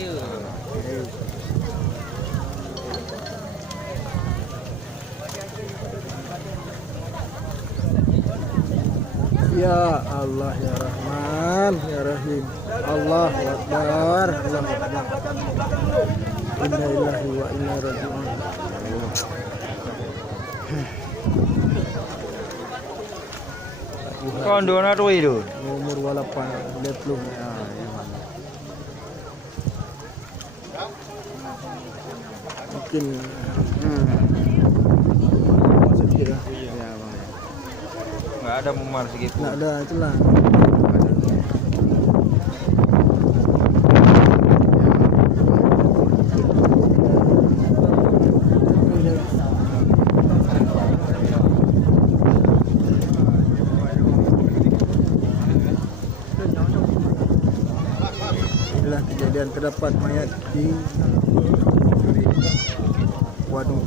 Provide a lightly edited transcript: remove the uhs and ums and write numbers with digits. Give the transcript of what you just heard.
Ya Allah ya Rahman ya Rahim. Allahu Akbar. Allahu Akbar. Inna lillahi wa inna ilaihi raji'un. Kondona tuh itu. Umur walapan lihat belum. Mungkin sedikit lah. Nggak ada memar segitu. Nggak ada itulah. Inilah kejadian terdapat mayat di waduk.